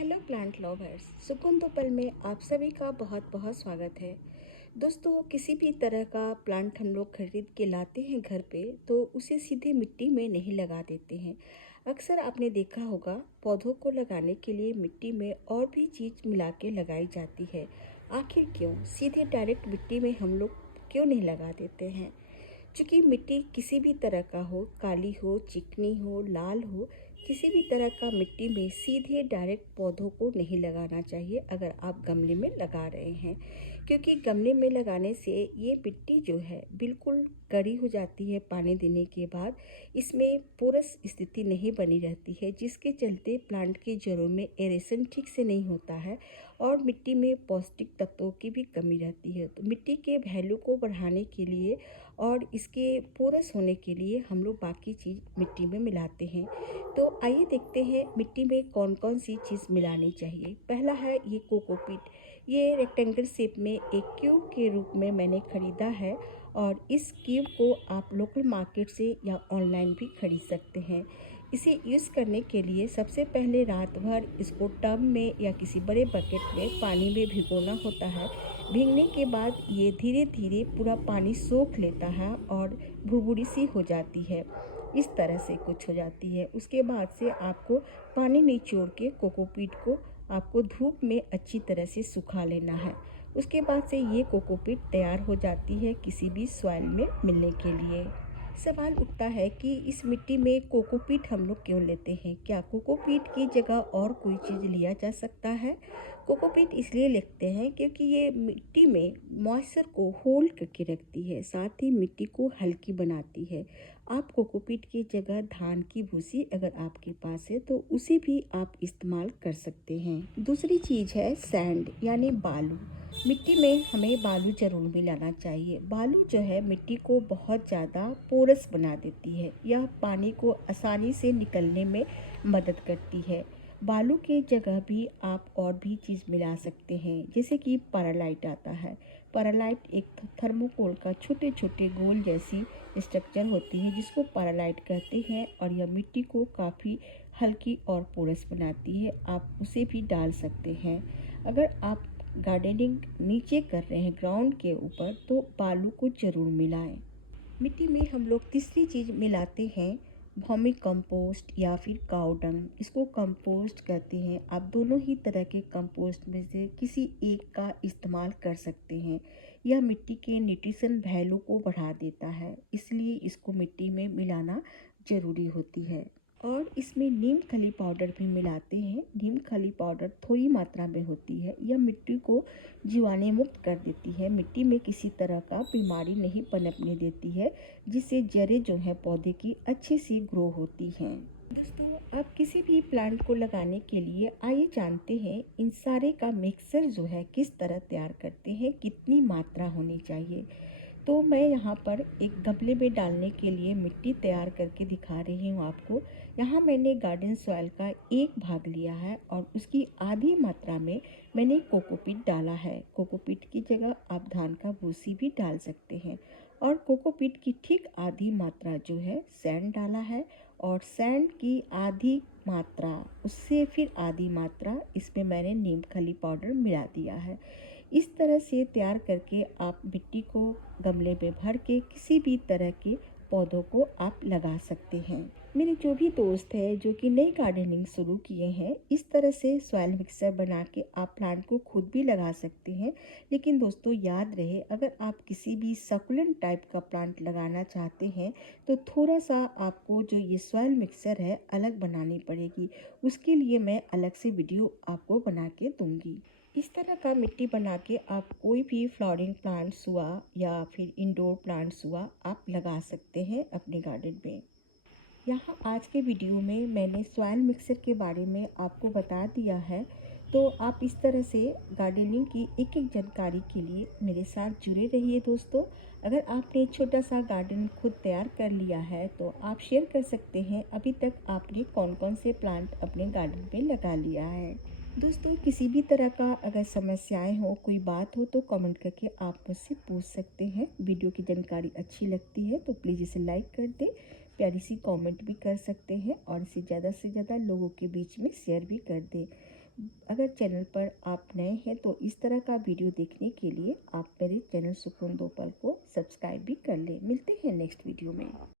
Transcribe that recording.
Hello plant lovers, सुकून दो पल में आप सभी का बहुत बहुत स्वागत है। दोस्तों, किसी भी तरह का प्लांट हम लोग खरीद के लाते हैं घर पे तो उसे सीधे मिट्टी में नहीं लगा देते हैं। अक्सर आपने देखा होगा, पौधों को लगाने के लिए मिट्टी में और भी चीज़ मिला के लगाई जाती है। आखिर क्यों सीधे डायरेक्ट मिट्टी में हम लोग क्यों नहीं लगा देते हैं? चूँकि मिट्टी किसी भी तरह का हो, काली हो, चिकनी हो, लाल हो, किसी भी तरह का मिट्टी में सीधे डायरेक्ट पौधों को नहीं लगाना चाहिए अगर आप गमले में लगा रहे हैं। क्योंकि गमले में लगाने से ये मिट्टी जो है बिल्कुल कड़ी हो जाती है पानी देने के बाद। इसमें पोरस स्थिति नहीं बनी रहती है, जिसके चलते प्लांट की जड़ों में एरेशन ठीक से नहीं होता है और मिट्टी में पौष्टिक तत्वों की भी कमी रहती है। तो मिट्टी के वैल्यू को बढ़ाने के लिए और इसके पोरस होने के लिए हम लोग बाकी चीज़ मिट्टी में मिलाते हैं। तो आइए देखते हैं मिट्टी में कौन कौन सी चीज़ मिलानी चाहिए। पहला है ये कोकोपीट। ये रेक्टेंगल शेप में एक क्यूब के रूप में मैंने ख़रीदा है और इस क्यूब को आप लोकल मार्केट से या ऑनलाइन भी खरीद सकते हैं। इसे यूज़ करने के लिए सबसे पहले रात भर इसको टब में या किसी बड़े बकेट में पानी में भिगोना होता है। भीगने के बाद ये धीरे धीरे पूरा पानी सोख लेता है और भुरभुरी सी हो जाती है। इस तरह से कुछ हो जाती है। उसके बाद से आपको पानी निचोड़ के कोकोपीट को आपको धूप में अच्छी तरह से सुखा लेना है। उसके बाद से ये कोकोपीट तैयार हो जाती है किसी भी सॉइल में मिलने के लिए। सवाल उठता है कि इस मिट्टी में कोकोपीट हम लोग क्यों लेते हैं? क्या कोकोपीट की जगह और कोई चीज़ लिया जा सकता है? कोकोपीट इसलिए लेते हैं क्योंकि ये मिट्टी में मॉइस्चर को होल्ड करके रखती है, साथ ही मिट्टी को हल्की बनाती है। आप कोकोपीट की जगह धान की भूसी अगर आपके पास है तो उसे भी आप इस्तेमाल कर सकते हैं। दूसरी चीज़ है सैंड यानी बालू। मिट्टी में हमें बालू जरूर मिलाना चाहिए। बालू जो है मिट्टी को बहुत ज़्यादा पोरस बना देती है। यह पानी को आसानी से निकलने में मदद करती है। बालू के जगह भी आप और भी चीज़ मिला सकते हैं, जैसे कि परलाइट आता है। परलाइट एक थर्मोकोल का छोटे छोटे गोल जैसी स्ट्रक्चर होती है जिसको परलाइट कहते हैं और यह मिट्टी को काफ़ी हल्की और पोरस बनाती है। आप उसे भी डाल सकते हैं। अगर आप गार्डनिंग नीचे कर रहे हैं ग्राउंड के ऊपर तो बालू को ज़रूर मिलाएं। मिट्टी में हम लोग तीसरी चीज़ मिलाते हैं भूमि कंपोस्ट या फिर काऊ डंग। इसको कंपोस्ट कहते हैं। आप दोनों ही तरह के कंपोस्ट में से किसी एक का इस्तेमाल कर सकते हैं। यह मिट्टी के न्यूट्रिशन वैल्यू को बढ़ा देता है, इसलिए इसको मिट्टी में मिलाना ज़रूरी होती है। और इसमें नीम खली पाउडर भी मिलाते हैं। नीम खली पाउडर थोड़ी मात्रा में होती है। यह मिट्टी को जीवाणु मुक्त कर देती है, मिट्टी में किसी तरह का बीमारी नहीं पनपने देती है, जिससे जड़ें जो है पौधे की अच्छे से ग्रो होती हैं। दोस्तों, आप किसी भी प्लांट को लगाने के लिए आइए जानते हैं इन सारे का मिक्सर जो है किस तरह तैयार करते हैं, कितनी मात्रा होनी चाहिए। तो मैं यहाँ पर एक गमले में डालने के लिए मिट्टी तैयार करके दिखा रही हूँ आपको। यहाँ मैंने गार्डन सॉइल का एक भाग लिया है और उसकी आधी मात्रा में मैंने कोकोपीट डाला है। कोकोपीट की जगह आप धान का भूसी भी डाल सकते हैं। और कोकोपीट की ठीक आधी मात्रा जो है सैंड डाला है और सैंड की आधी मात्रा उससे फिर आधी मात्रा इसमें मैंने नीम खली पाउडर मिला दिया है। इस तरह से तैयार करके आप मिट्टी को गमले में भर के किसी भी तरह के पौधों को आप लगा सकते हैं। मेरे जो भी दोस्त हैं जो कि नई गार्डनिंग शुरू किए हैं, इस तरह से सॉइल मिक्सर बना के आप प्लांट को खुद भी लगा सकते हैं। लेकिन दोस्तों याद रहे, अगर आप किसी भी सकुलेंट टाइप का प्लांट लगाना चाहते हैं तो थोड़ा सा आपको जो ये सॉइल मिक्सर है अलग बनानी पड़ेगी। उसके लिए मैं अलग से वीडियो आपको बना के दूंगी। इस तरह का मिट्टी बना के आप कोई भी फ्लावरिंग प्लांट्स हुआ या फिर इंडोर प्लांट्स हुआ आप लगा सकते हैं अपने गार्डन में। यहाँ आज के वीडियो में मैंने सॉइल मिक्सर के बारे में आपको बता दिया है। तो आप इस तरह से गार्डनिंग की एक एक जानकारी के लिए मेरे साथ जुड़े रहिए दोस्तों। अगर आपने छोटा सा गार्डन खुद तैयार कर लिया है तो आप शेयर कर सकते हैं अभी तक आपने कौन कौन से प्लांट अपने गार्डन में लगा लिया है। दोस्तों, किसी भी तरह का अगर समस्याएं हो, कोई बात हो तो कमेंट करके आप मुझसे पूछ सकते हैं। वीडियो की जानकारी अच्छी लगती है तो प्लीज़ इसे लाइक कर दें, प्यारी सी कमेंट भी कर सकते हैं और इसे ज़्यादा से ज़्यादा लोगों के बीच में शेयर भी कर दें। अगर चैनल पर आप नए हैं तो इस तरह का वीडियो देखने के लिए आप मेरे चैनल सुकून दो पल को सब्सक्राइब भी कर लें। मिलते हैं नेक्स्ट वीडियो में।